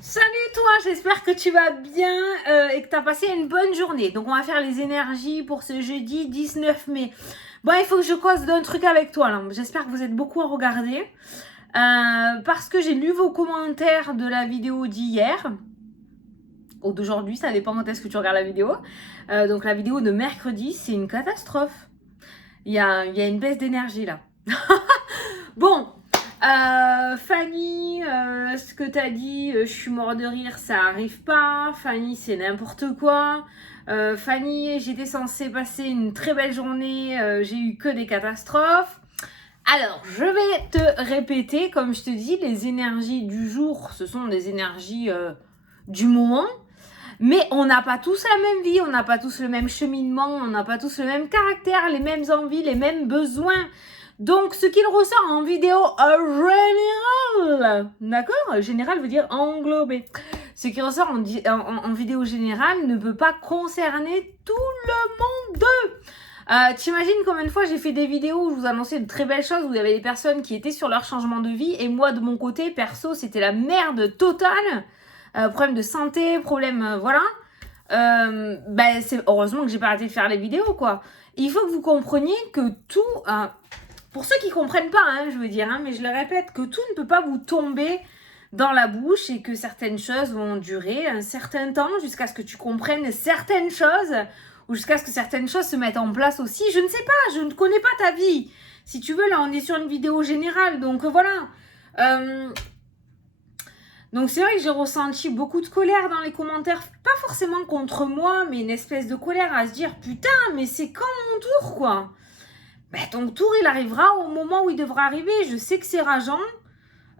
Salut toi, j'espère que tu vas bien et que tu as passé une bonne journée. Donc on va faire les énergies pour ce jeudi 19 mai. Bon, il faut que je cause d'un truc avec toi là. J'espère que vous êtes beaucoup à regarder. Parce que j'ai lu vos commentaires de la vidéo d'hier. Ou d'aujourd'hui, ça dépend quand est-ce que tu regardes la vidéo. Donc la vidéo de mercredi, c'est une catastrophe. Il y a une baisse d'énergie là. Bon, Fanny, ce que t'as dit, je suis mort de rire, ça arrive pas. Fanny, c'est n'importe quoi. Fanny, j'étais censée passer une très belle journée, j'ai eu que des catastrophes. Alors, je vais te répéter, comme je te dis, les énergies du jour, ce sont des énergies du moment. Mais on n'a pas tous la même vie, on n'a pas tous le même cheminement, on n'a pas tous le même caractère, les mêmes envies, les mêmes besoins. Donc, ce qu'il ressort en vidéo générale, d'accord? Général veut dire englobé. Ce qui ressort en vidéo générale ne peut pas concerner tout le monde. T'imagines combien de fois j'ai fait des vidéos où je vous annonçais de très belles choses, où il y avait des personnes qui étaient sur leur changement de vie, et moi, de mon côté, perso, c'était la merde totale. Problème de santé, problème, voilà. C'est heureusement que j'ai pas arrêté de faire les vidéos, quoi. Il faut que vous compreniez que tout, pour ceux qui comprennent pas, je veux dire, mais je le répète, que tout ne peut pas vous tomber dans la bouche et que certaines choses vont durer un certain temps jusqu'à ce que tu comprennes certaines choses ou jusqu'à ce que certaines choses se mettent en place aussi. Je ne sais pas, je ne connais pas ta vie. Si tu veux, là, on est sur une vidéo générale, donc voilà. Donc c'est vrai que j'ai ressenti beaucoup de colère dans les commentaires, pas forcément contre moi, mais une espèce de colère à se dire putain, mais c'est quand mon tour, quoi. Ton tour, il arrivera au moment où il devra arriver. Je sais que c'est rageant.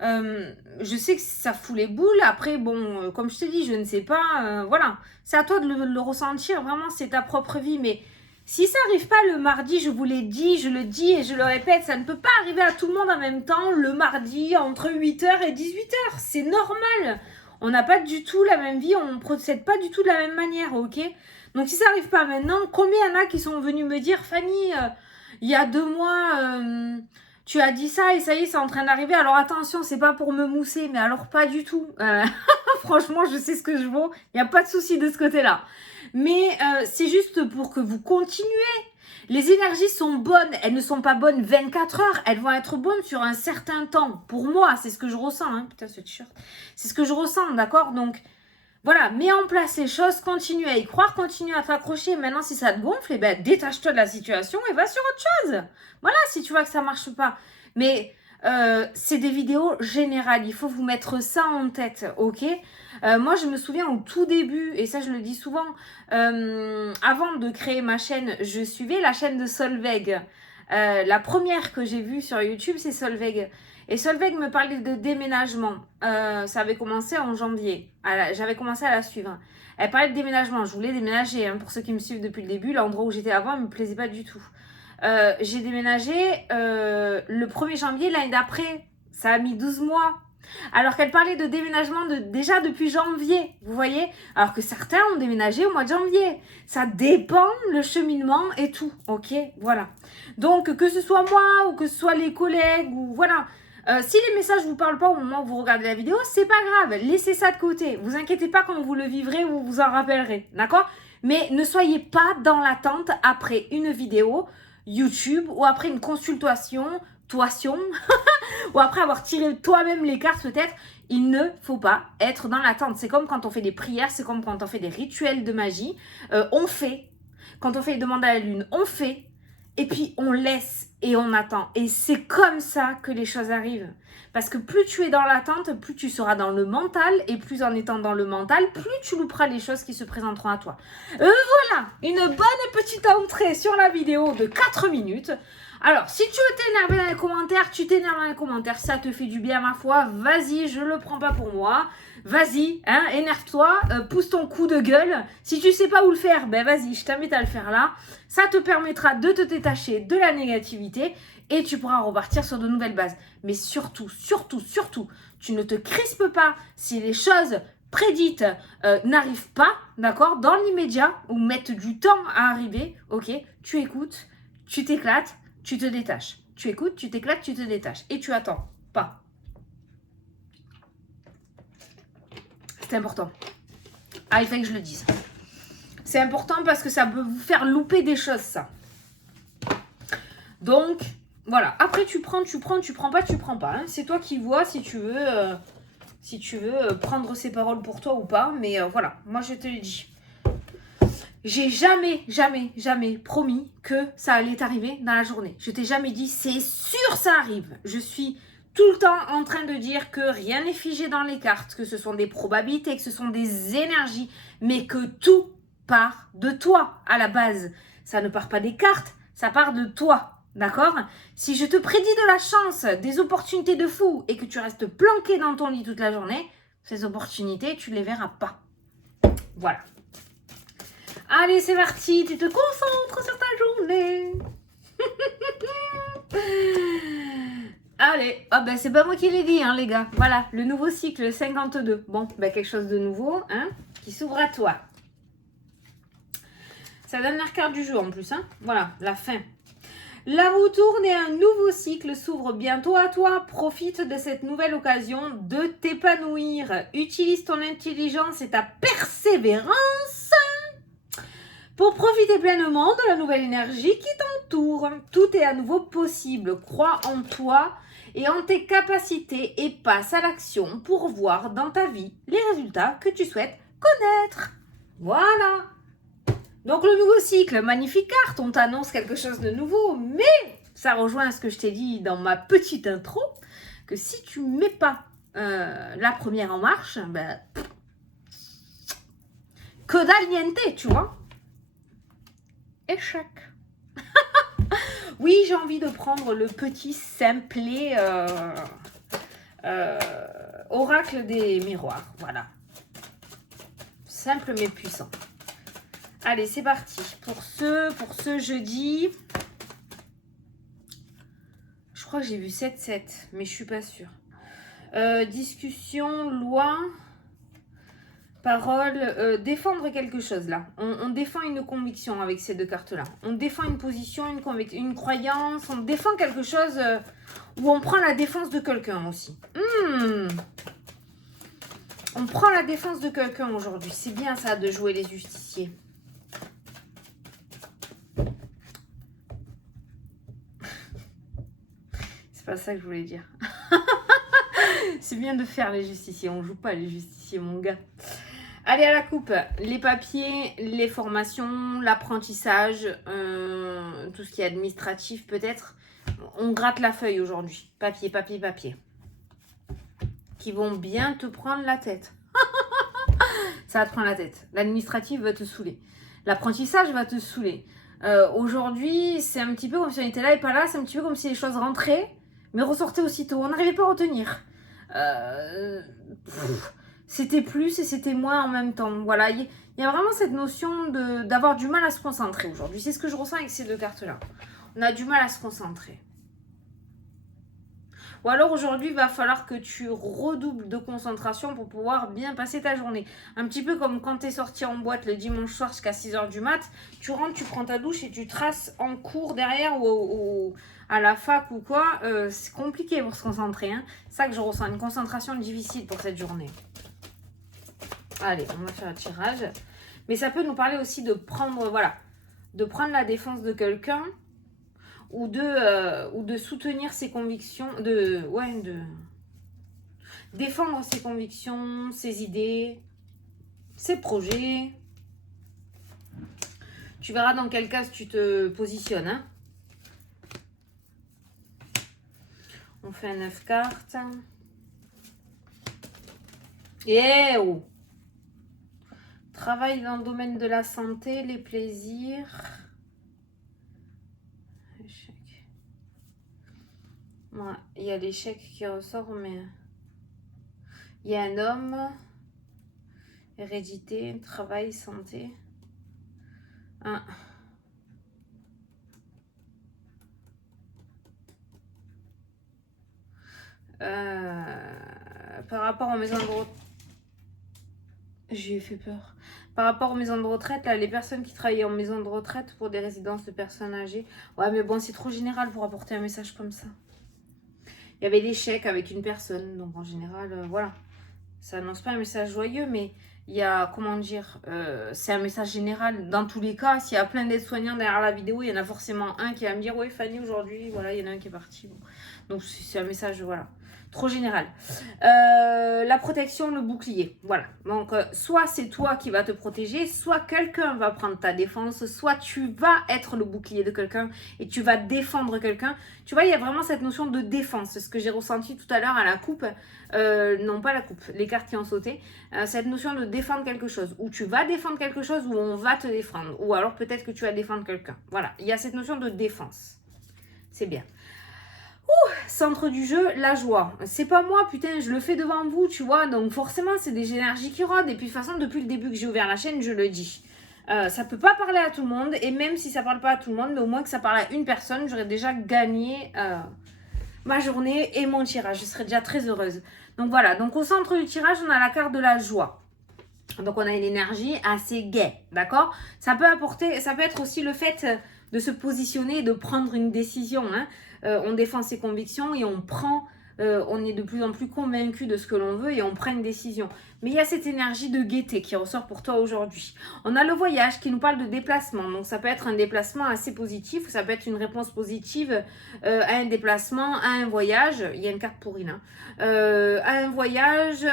Je sais que ça fout les boules. Après, bon, comme je te dis, je ne sais pas. Voilà. C'est à toi de le ressentir. Vraiment, c'est ta propre vie. Mais si ça n'arrive pas le mardi, je vous l'ai dit, je le dis et je le répète, ça ne peut pas arriver à tout le monde en même temps le mardi entre 8h et 18h. C'est normal. On n'a pas du tout la même vie. On ne procède pas du tout de la même manière, ok? Donc si ça n'arrive pas maintenant, combien il y en a qui sont venus me dire, Fanny, il y a 2 mois, tu as dit ça et ça y est, c'est en train d'arriver. Alors attention, c'est pas pour me mousser, mais alors pas du tout. Franchement, je sais ce que je vaux. Il n'y a pas de souci de ce côté-là. Mais c'est juste pour que vous continuez. Les énergies sont bonnes. Elles ne sont pas bonnes 24 heures. Elles vont être bonnes sur un certain temps. Pour moi, c'est ce que je ressens. Putain, ce t-shirt. C'est ce que je ressens, d'accord? Donc, voilà, mets en place les choses, continue à y croire, continue à t'accrocher. Maintenant, si ça te gonfle, détache-toi de la situation et va sur autre chose. Voilà, si tu vois que ça marche pas. Mais c'est des vidéos générales, il faut vous mettre ça en tête, ok? Moi, je me souviens au tout début, et ça je le dis souvent, avant de créer ma chaîne, je suivais la chaîne de Solveig. La première que j'ai vue sur YouTube, c'est Solveig. Et Solveig me parlait de déménagement. Ça avait commencé en janvier. J'avais commencé à la suivre. Elle parlait de déménagement. Je voulais déménager. Pour ceux qui me suivent depuis le début, l'endroit où j'étais avant ne me plaisait pas du tout. J'ai déménagé le 1er janvier l'année d'après. Ça a mis 12 mois. Alors qu'elle parlait de déménagement déjà depuis janvier, vous voyez? Alors que certains ont déménagé au mois de janvier. Ça dépend le cheminement et tout, ok? Voilà. Donc que ce soit moi ou que ce soit les collègues ou voilà. Si les messages vous parlent pas au moment où vous regardez la vidéo, c'est pas grave, laissez ça de côté. Vous inquiétez pas quand vous le vivrez, vous vous en rappellerez, d'accord? Mais ne soyez pas dans l'attente après une vidéo YouTube ou après une consultation, ou après avoir tiré toi-même les cartes peut-être. Il ne faut pas être dans l'attente. C'est comme quand on fait des prières, c'est comme quand on fait des rituels de magie. On fait. Quand on fait les demandes à la lune, on fait. Et puis on laisse et on attend. Et c'est comme ça que les choses arrivent. Parce que plus tu es dans l'attente, plus tu seras dans le mental. Et plus en étant dans le mental, plus tu louperas les choses qui se présenteront à toi. Voilà, une bonne petite entrée sur la vidéo de 4 minutes. Alors, si tu veux t'énerver dans les commentaires, tu t'énerves dans les commentaires. Ça te fait du bien, ma foi. Vas-y, je le prends pas pour moi. Vas-y, énerve-toi, pousse ton coup de gueule. Si tu sais pas où le faire, vas-y, je t'invite à le faire là. Ça te permettra de te détacher de la négativité et tu pourras repartir sur de nouvelles bases. Mais surtout, tu ne te crispes pas si les choses prédites n'arrivent pas, d'accord, dans l'immédiat ou mettent du temps à arriver, ok? Tu écoutes, tu t'éclates, tu te détaches. Tu écoutes, tu t'éclates, tu te détaches. Et tu attends pas. C'est important. Ah, il faut que je le dise. C'est important parce que ça peut vous faire louper des choses, ça. Donc, voilà. Après, tu prends pas. Hein. C'est toi qui vois si tu veux prendre ces paroles pour toi ou pas. Mais voilà, moi, je te le dis. J'ai jamais promis que ça allait t'arriver dans la journée. Je t'ai jamais dit, c'est sûr, ça arrive. Je suis tout le temps en train de dire que rien n'est figé dans les cartes, que ce sont des probabilités, que ce sont des énergies, mais que tout part de toi à la base. Ça ne part pas des cartes, ça part de toi. D'accord? Si je te prédis de la chance, des opportunités de fou et que tu restes planqué dans ton lit toute la journée, ces opportunités, tu ne les verras pas. Voilà. Allez, c'est parti, tu te concentres sur ta journée. Allez, oh ben c'est pas moi qui l'ai dit, hein, les gars. Voilà, le nouveau cycle 52. Bon, ben quelque chose de nouveau, hein, qui s'ouvre à toi. C'est la dernière carte du jeu en plus, hein. Voilà, la fin. La roue tourne et un nouveau cycle s'ouvre bientôt à toi. Profite de cette nouvelle occasion de t'épanouir. Utilise ton intelligence et ta persévérance pour profiter pleinement de la nouvelle énergie qui t'entoure. Tout est à nouveau possible. Crois en toi et en tes capacités et passe à l'action pour voir dans ta vie les résultats que tu souhaites connaître. Voilà. Donc le nouveau cycle, magnifique carte, on t'annonce quelque chose de nouveau, mais ça rejoint ce que je t'ai dit dans ma petite intro, que si tu ne mets pas la première en marche, ben, que dalle niente, tu vois. Échec. Oui, j'ai envie de prendre le petit simplet oracle des miroirs, voilà. Simple mais puissant. Allez, c'est parti. Pour ce jeudi, je crois que j'ai vu 7-7, mais je suis pas sûre. Discussion, loi, parole, défendre quelque chose là. On défend une conviction avec ces deux cartes-là. On défend une position, une croyance, on défend quelque chose où on prend la défense de quelqu'un aussi. On prend la défense de quelqu'un aujourd'hui. C'est bien ça de jouer les justiciers. C'est pas ça que je voulais dire. C'est bien de faire les justiciers. On joue pas les justiciers, mon gars. Allez, à la coupe. Les papiers, les formations, l'apprentissage, tout ce qui est administratif peut-être. On gratte la feuille aujourd'hui. Papier. Qui vont bien te prendre la tête. Ça va te prendre la tête. L'administratif va te saouler. L'apprentissage va te saouler. Aujourd'hui, c'est un petit peu comme si on était là et pas là. C'est un petit peu comme si les choses rentraient, mais ressortaient aussitôt. On n'arrivait pas à retenir. C'était plus et c'était moins en même temps. Voilà, il y a vraiment cette notion d'avoir du mal à se concentrer aujourd'hui. C'est ce que je ressens avec ces deux cartes-là. On a du mal à se concentrer. Ou alors aujourd'hui, il va falloir que tu redoubles de concentration pour pouvoir bien passer ta journée. Un petit peu comme quand tu es sorti en boîte le dimanche soir jusqu'à 6h du mat. Tu rentres, tu prends ta douche et tu traces en cours derrière ou à la fac ou quoi. C'est compliqué pour se concentrer. Hein. C'est ça que je ressens, une concentration difficile pour cette journée. Allez, on va faire un tirage. Mais ça peut nous parler aussi de prendre, voilà, de prendre la défense de quelqu'un. Ou de soutenir ses convictions, de défendre ses convictions, ses idées, ses projets. Tu verras dans quel cas tu te positionnes. Hein. On fait 9 cartes. Et oh. Travail dans le domaine de la santé, les plaisirs. Ouais, il y a l'échec qui ressort, mais il y a un homme, hérédité, travail, santé. Ah. Par rapport aux maisons de retraite, j'ai fait peur. Par rapport aux maisons de retraite, là, les personnes qui travaillent en maison de retraite pour des résidences de personnes âgées. Ouais, mais bon, c'est trop général pour apporter un message comme ça. Il y avait l'échec avec une personne, donc en général, voilà. Ça annonce pas un message joyeux, mais il y a, comment dire, c'est un message général. Dans tous les cas, s'il y a plein d'aides-soignants derrière la vidéo, il y en a forcément un qui va me dire, oui, Fanny, aujourd'hui, voilà, il y en a un qui est parti. Bon. Donc, c'est un message, voilà, trop général. La protection, le bouclier, voilà. Donc, soit c'est toi qui vas te protéger, soit quelqu'un va prendre ta défense, soit tu vas être le bouclier de quelqu'un et tu vas défendre quelqu'un. Tu vois, il y a vraiment cette notion de défense. C'est ce que j'ai ressenti tout à l'heure à la coupe. Non, pas la coupe, les cartes qui ont sauté. Cette notion de défendre quelque chose. Ou tu vas défendre quelque chose ou on va te défendre. Ou alors peut-être que tu vas défendre quelqu'un. Voilà, il y a cette notion de défense. C'est bien. Centre du jeu, la joie. C'est pas moi, putain, je le fais devant vous, tu vois. Donc forcément, c'est des énergies qui rôdent. Et puis de toute façon, depuis le début que j'ai ouvert la chaîne, je le dis. Ça peut pas parler à tout le monde. Et même si ça parle pas à tout le monde, mais au moins que ça parle à une personne, j'aurais déjà gagné ma journée et mon tirage. Je serais déjà très heureuse. Donc voilà, donc au centre du tirage, on a la carte de la joie. Donc on a une énergie assez gaie, d'accord? Ça peut être aussi le fait de se positionner et de prendre une décision. Hein. On défend ses convictions et on est de plus en plus convaincu de ce que l'on veut et on prend une décision. Mais il y a cette énergie de gaieté qui ressort pour toi aujourd'hui. On a le voyage qui nous parle de déplacement. Donc ça peut être un déplacement assez positif, ça peut être une réponse positive à un déplacement, à un voyage. Il y a une carte pourrie là. À un voyage,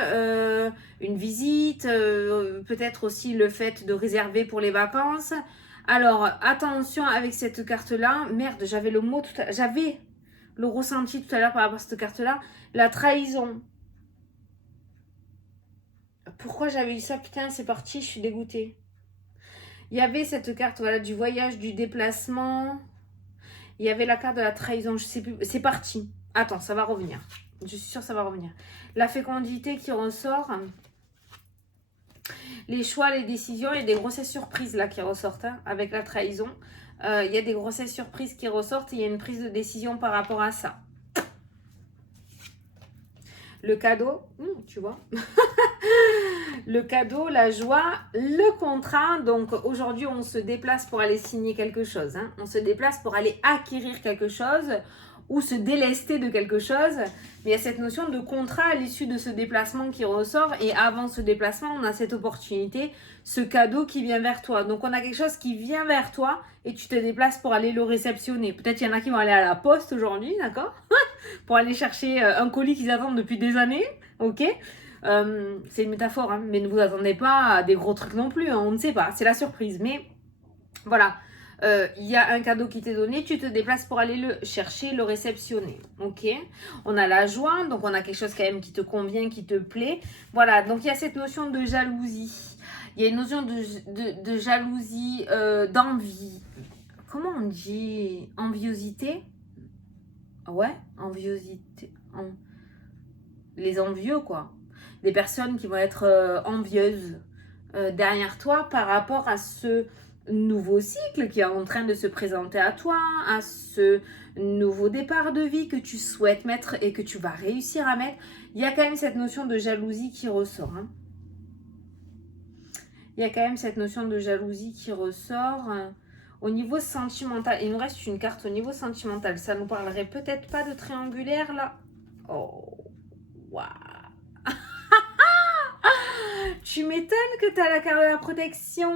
une visite, peut-être aussi le fait de réserver pour les vacances. Alors, attention avec cette carte-là. Merde, j'avais le mot tout à l'heure. J'avais le ressenti tout à l'heure par rapport à cette carte-là. La trahison. Pourquoi j'avais eu ça? Putain, c'est parti, je suis dégoûtée. Il y avait cette carte, voilà, du voyage, du déplacement. Il y avait la carte de la trahison, je sais plus. C'est parti. Attends, ça va revenir. Je suis sûre que ça va revenir. La fécondité qui ressort. Les choix, les décisions, il y a des grossesses surprises là qui ressortent hein, avec la trahison. Il y a des grossesses surprises qui ressortent et il y a une prise de décision par rapport à ça. Le cadeau, tu vois. Le cadeau, la joie, le contrat. Donc aujourd'hui, on se déplace pour aller signer quelque chose. Hein. On se déplace pour aller acquérir quelque chose ou se délester de quelque chose. Mais il y a cette notion de contrat à l'issue de ce déplacement qui ressort. Et avant ce déplacement, on a cette opportunité, ce cadeau qui vient vers toi. Donc on a quelque chose qui vient vers toi et tu te déplaces pour aller le réceptionner. Peut-être il y en a qui vont aller à la poste aujourd'hui, d'accord? Pour aller chercher un colis qu'ils attendent depuis des années, ok? C'est une métaphore, hein, mais ne vous attendez pas à des gros trucs non plus, hein, on ne sait pas, c'est la surprise. Mais voilà, il y a un cadeau qui t'est donné, tu te déplaces pour aller le chercher, le réceptionner, ok? On a la joie, donc on a quelque chose quand même qui te convient, qui te plaît. Voilà, donc il y a cette notion de jalousie. Il y a une notion de jalousie, d'envie. Comment on dit? Enviosité? Ouais, enviosité. Les envieux, quoi. Des personnes qui vont être envieuses derrière toi par rapport à ce nouveau cycle qui est en train de se présenter à toi, à ce nouveau départ de vie que tu souhaites mettre et que tu vas réussir à mettre. Il y a quand même cette notion de jalousie qui ressort. Hein. Il y a quand même cette notion de jalousie qui ressort. Au niveau sentimental, il nous reste une carte au niveau sentimental. Ça nous parlerait peut-être pas de triangulaire là. Oh, waouh. Tu m'étonnes que tu as la carte de la protection.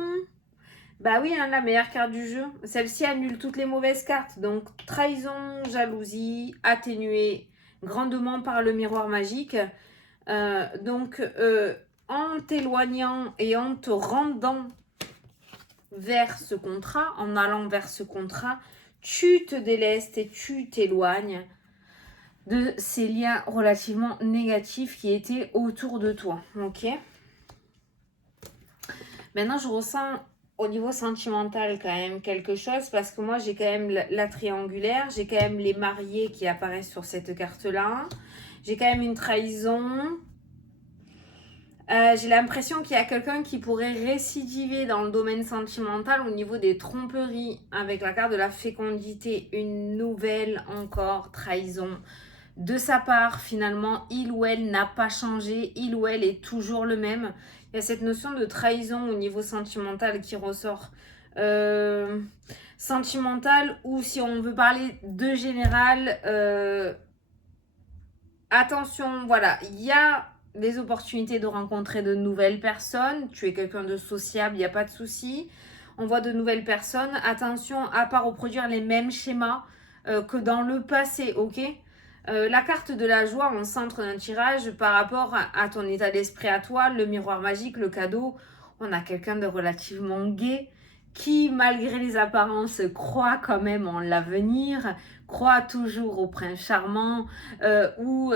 Bah oui, hein, la meilleure carte du jeu. Celle-ci annule toutes les mauvaises cartes. Donc, trahison, jalousie, atténuée grandement par le miroir magique. En t'éloignant et en te rendant vers ce contrat, en allant vers ce contrat, tu te délestes et tu t'éloignes de ces liens relativement négatifs qui étaient autour de toi. Ok ? Maintenant, je ressens au niveau sentimental quand même quelque chose parce que moi, j'ai quand même la triangulaire, j'ai quand même les mariés qui apparaissent sur cette carte-là. J'ai quand même une trahison. J'ai l'impression qu'il y a quelqu'un qui pourrait récidiver dans le domaine sentimental au niveau des tromperies avec la carte de la fécondité. Une nouvelle encore trahison. De sa part, finalement, il ou elle n'a pas changé, il ou elle est toujours le même. Il y a cette notion de trahison au niveau sentimental qui ressort. Sentimental ou si on veut parler de général, attention, voilà, il y a des opportunités de rencontrer de nouvelles personnes. Tu es quelqu'un de sociable, il n'y a pas de souci. On voit de nouvelles personnes. Attention à ne pas reproduire les mêmes schémas que dans le passé, ok? La carte de la joie en centre d'un tirage par rapport à ton état d'esprit à toi, le miroir magique, le cadeau. On a quelqu'un de relativement gai qui, malgré les apparences, croit quand même en l'avenir, croit toujours au prince charmant ou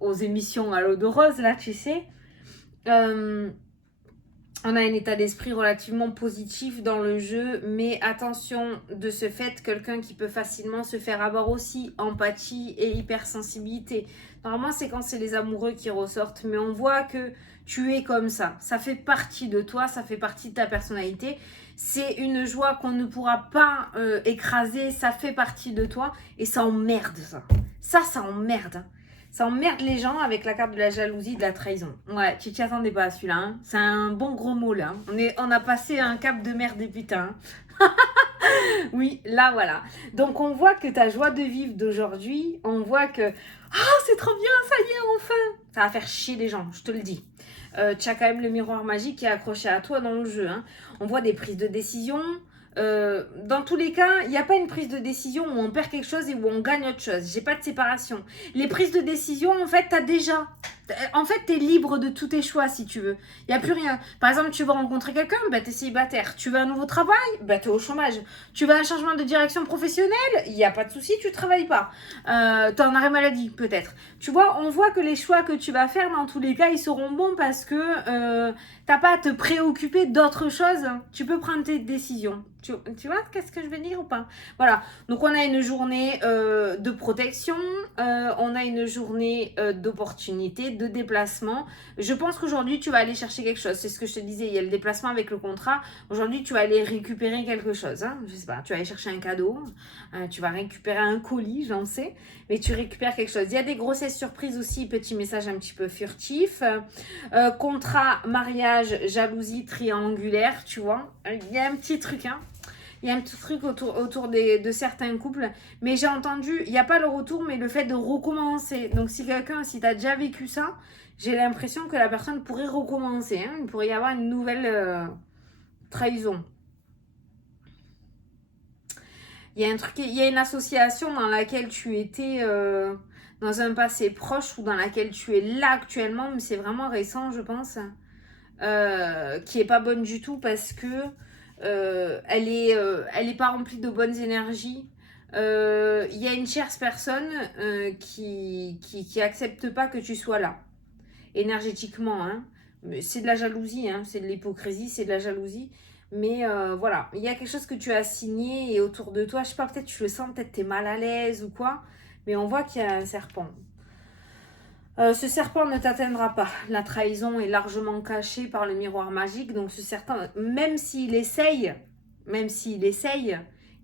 aux émissions à l'eau de rose, là, tu sais. On a un état d'esprit relativement positif dans le jeu, mais attention de ce fait, quelqu'un qui peut facilement se faire avoir aussi, empathie et hypersensibilité. Normalement, c'est quand c'est les amoureux qui ressortent, mais on voit que tu es comme ça. Ça fait partie de toi, ça fait partie de ta personnalité. C'est une joie qu'on ne pourra pas écraser, ça fait partie de toi et ça emmerde ça. Ça emmerde. Ça emmerde les gens avec la carte de la jalousie, de la trahison. Ouais, tu t'y attendais pas à celui-là. Hein. C'est un bon gros mot là. On a passé un cap de merde et putain. Oui, là voilà. Donc on voit que ta joie de vivre d'aujourd'hui, on voit que c'est trop bien, ça y est, enfin. Ça va faire chier les gens, je te le dis. Tu as quand même le miroir magique qui est accroché à toi dans le jeu. Hein. On voit des prises de décision. Dans tous les cas, il n'y a pas une prise de décision où on perd quelque chose et où on gagne autre chose. J'ai pas de séparation. Les prises de décision, en fait, t'as déjà. En fait, t'es libre de tous tes choix si tu veux. Il n'y a plus rien. Par exemple, tu veux rencontrer quelqu'un, bah t'es célibataire. Tu veux un nouveau travail, bah t'es au chômage. Tu veux un changement de direction professionnelle, il n'y a pas de souci, tu travailles pas. T'es en arrêt maladie, peut-être. Tu vois, on voit que les choix que tu vas faire, dans tous les cas, ils seront bons parce que t'as pas à te préoccuper d'autre chose. Tu peux prendre tes décisions. Tu vois qu'est-ce que je veux dire ou pas? Voilà. Donc, on a une journée de protection. On a une journée d'opportunité, de déplacement. Je pense qu'aujourd'hui, tu vas aller chercher quelque chose. C'est ce que je te disais. Il y a le déplacement avec le contrat. Aujourd'hui, tu vas aller récupérer quelque chose. Hein. Je sais pas. Tu vas aller chercher un cadeau. Tu vas récupérer un colis, j'en sais. Mais tu récupères quelque chose. Il y a des grossesses surprises aussi. Petit message un petit peu furtif. Contrat, mariage, jalousie, triangulaire. Tu vois. Il y a un petit truc, hein. Il y a un petit truc autour de certains couples. Mais j'ai entendu, il n'y a pas le retour, mais le fait de recommencer. Donc si tu as déjà vécu ça, j'ai l'impression que la personne pourrait recommencer. Hein. Il pourrait y avoir une nouvelle trahison. Il y a un truc, il y a une association dans laquelle tu étais dans un passé proche ou dans laquelle tu es là actuellement, mais c'est vraiment récent, je pense, qui est pas bonne du tout parce que elle est pas remplie de bonnes énergies. Il y a une tierce personne qui accepte pas que tu sois là, énergétiquement. Hein. C'est de la jalousie, hein, c'est de l'hypocrisie, c'est de la jalousie. Mais voilà, il y a quelque chose que tu as signé et autour de toi, je sais pas, peut-être tu le sens, peut-être tu es mal à l'aise ou quoi. Mais on voit qu'il y a un serpent. Ce serpent ne t'atteindra pas. La trahison est largement cachée par le miroir magique. Donc ce serpent, même s'il essaye,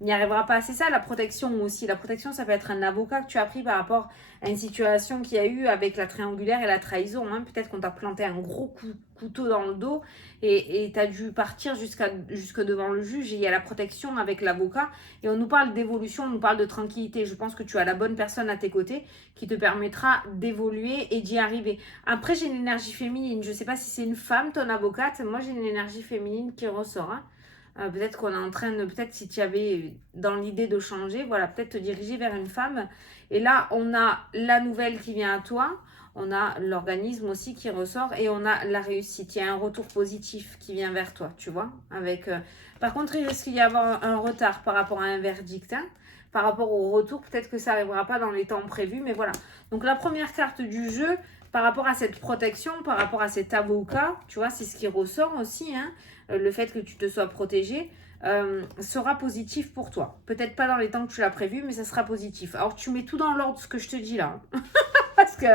il n'y arrivera pas. C'est ça la protection aussi. La protection, ça peut être un avocat que tu as pris par rapport à une situation qu'il y a eu avec la triangulaire et la trahison. Hein. Peut-être qu'on t'a planté un gros couteau dans le dos et tu as dû partir jusque devant le juge. Et il y a la protection avec l'avocat. Et on nous parle d'évolution, on nous parle de tranquillité. Je pense que tu as la bonne personne à tes côtés qui te permettra d'évoluer et d'y arriver. Après, j'ai une énergie féminine. Je ne sais pas si c'est une femme, ton avocate. Moi, j'ai une énergie féminine qui ressort. Hein. Peut-être qu'on est en train de, peut-être si tu avais dans l'idée de changer, voilà, peut-être te diriger vers une femme. Et là, on a la nouvelle qui vient à toi, on a l'organisme aussi qui ressort et on a la réussite. Il y a un retour positif qui vient vers toi, tu vois. Avec, par contre, il risque d'y avoir un retard par rapport à un verdict. Hein. Par rapport au retour, peut-être que ça n'arrivera pas dans les temps prévus, mais voilà. Donc la première carte du jeu, par rapport à cette protection, par rapport à cet avocat, tu vois, c'est ce qui ressort aussi, hein, le fait que tu te sois protégé, sera positif pour toi. Peut-être pas dans les temps que tu l'as prévu, mais ça sera positif. Alors tu mets tout dans l'ordre ce que je te dis là, parce que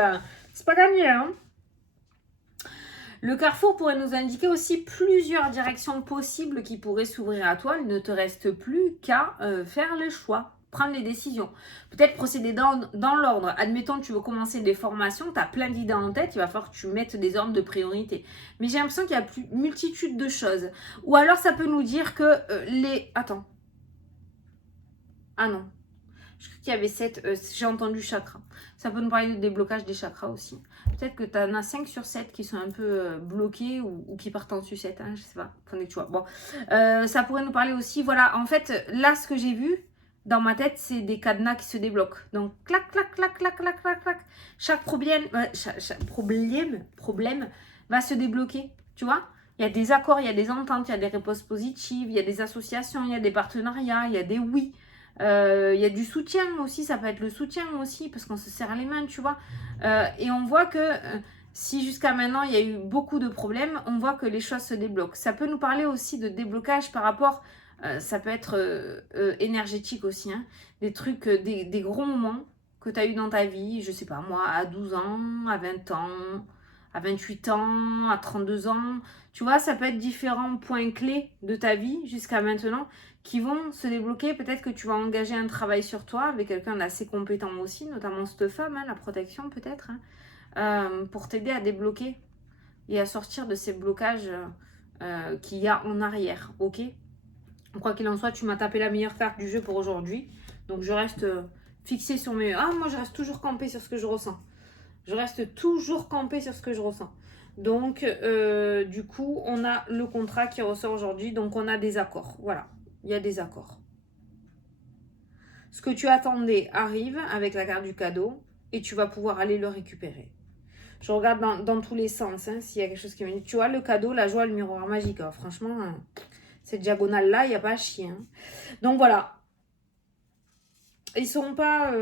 c'est pas gagné, hein. Le carrefour pourrait nous indiquer aussi plusieurs directions possibles qui pourraient s'ouvrir à toi. Il ne te reste plus qu'à faire le choix. Prendre les décisions. Peut-être procéder dans l'ordre. Admettons que tu veux commencer des formations, tu as plein d'idées en tête, il va falloir que tu mettes des ordres de priorité. Mais j'ai l'impression qu'il y a multitude de choses. Ou alors ça peut nous dire que les... Attends. Ah non. Je crois qu'il y avait 7, j'ai entendu chakra. Ça peut nous parler de déblocage des chakras aussi. Peut-être que tu en as 5 sur 7 qui sont un peu bloqués ou qui partent en sucette, hein, je sais pas. Attendez, tu vois. Bon, ça pourrait nous parler aussi, voilà, en fait, là, ce que j'ai vu dans ma tête, c'est des cadenas qui se débloquent. Donc, clac, clac, clac, clac, clac, clac, clac. Chaque problème va se débloquer, tu vois. Il y a des accords, il y a des ententes, il y a des réponses positives, il y a des associations, il y a des partenariats, il y a des oui. Il y a du soutien aussi, ça peut être le soutien aussi, parce qu'on se serre les mains, tu vois. Et on voit que si jusqu'à maintenant, il y a eu beaucoup de problèmes, on voit que les choses se débloquent. Ça peut nous parler aussi de déblocage par rapport, ça peut être énergétique aussi, hein, des trucs, des gros moments que tu as eu dans ta vie, je sais pas moi, à 12 ans, à 20 ans, à 28 ans, à 32 ans. Tu vois, ça peut être différents points clés de ta vie jusqu'à maintenant qui vont se débloquer. Peut-être que tu vas engager un travail sur toi avec quelqu'un d'assez compétent aussi, notamment cette femme, hein, la protection peut-être, hein, pour t'aider à débloquer et à sortir de ces blocages qu'il y a en arrière, ok? Quoi qu'il en soit, tu m'as tapé la meilleure carte du jeu pour aujourd'hui. Donc je reste fixée sur mes... Ah, moi je reste toujours campée sur ce que je ressens. Je reste toujours campée sur ce que je ressens. Donc, du coup, on a le contrat qui ressort aujourd'hui. Donc, on a des accords. Voilà, il y a des accords. Ce que tu attendais arrive avec la carte du cadeau et tu vas pouvoir aller le récupérer. Je regarde dans tous les sens, hein, s'il y a quelque chose qui me dit. Tu vois, le cadeau, la joie, le miroir magique. Alors, franchement, cette diagonale-là, il n'y a pas à chier. Hein. Donc, voilà. Ils sont pas...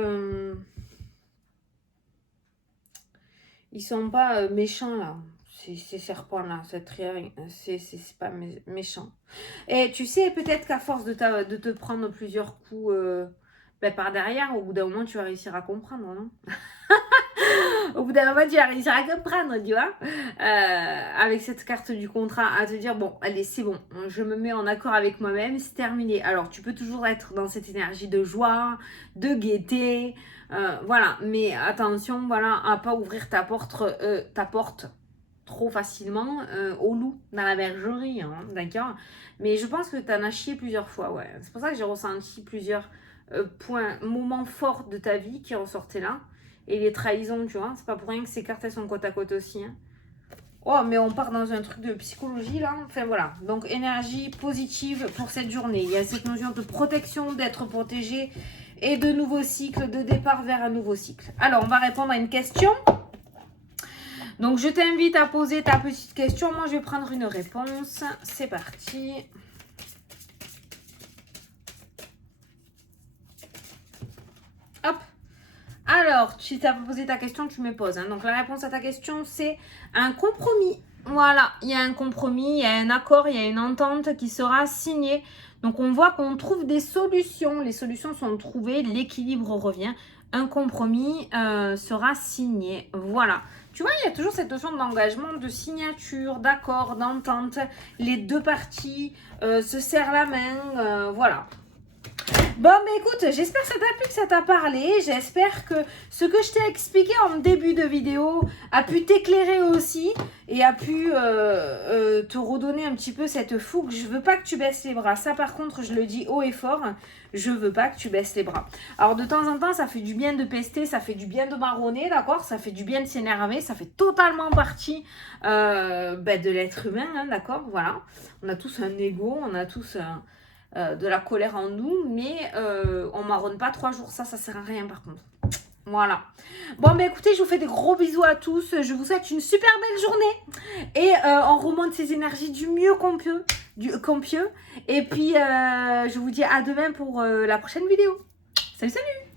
Ils sont pas méchants, là. Ces serpents-là, c'est pas méchant. Et tu sais, peut-être qu'à force de te prendre plusieurs coups par derrière, au bout d'un moment, tu vas réussir à comprendre, non? Au bout d'un moment, tu vas réussir à comprendre, tu vois, avec cette carte du contrat, à te dire, bon, allez, c'est bon, je me mets en accord avec moi-même, c'est terminé. Alors, tu peux toujours être dans cette énergie de joie, de gaieté, voilà, mais attention, voilà, à pas ouvrir ta porte trop facilement au loup dans la bergerie, hein, d'accord? Mais je pense que tu en as chié plusieurs fois, ouais. C'est pour ça que j'ai ressenti plusieurs moments forts de ta vie qui ressortaient là. Et les trahisons, tu vois, c'est pas pour rien que ces cartes, elles sont côte à côte aussi. Hein. Oh, mais on part dans un truc de psychologie, là. Enfin, voilà. Donc, énergie positive pour cette journée. Il y a cette notion de protection, d'être protégé et de nouveau cycle, de départ vers un nouveau cycle. Alors, on va répondre à une question. Donc, je t'invite à poser ta petite question. Moi, je vais prendre une réponse. C'est parti. Hop. Alors, si tu as posé ta question, tu me poses. Hein. Donc, la réponse à ta question, c'est un compromis. Voilà, il y a un compromis, il y a un accord, il y a une entente qui sera signée. Donc, on voit qu'on trouve des solutions. Les solutions sont trouvées, l'équilibre revient. Un compromis sera signé. Voilà. Tu vois, il y a toujours cette notion d'engagement, de signature, d'accord, d'entente. Les deux parties se serrent la main. Voilà. Bon, mais écoute, j'espère que ça t'a plu, que ça t'a parlé. J'espère que ce que je t'ai expliqué en début de vidéo a pu t'éclairer aussi et a pu te redonner un petit peu cette fougue. Je veux pas que tu baisses les bras. Ça, par contre, je le dis haut et fort. Je veux pas que tu baisses les bras. Alors, de temps en temps, ça fait du bien de pester, ça fait du bien de marronner, d'accord? Ça fait du bien de s'énerver. Ça fait totalement partie de l'être humain, hein, d'accord? Voilà. On a tous un ego, on a tous... de la colère en nous, mais on marronne pas 3 jours, ça sert à rien par contre. Voilà. Bon, bah écoutez, je vous fais des gros bisous à tous, je vous souhaite une super belle journée, et on remonte ces énergies du mieux qu'on peut, et puis je vous dis à demain pour la prochaine vidéo. Salut, salut!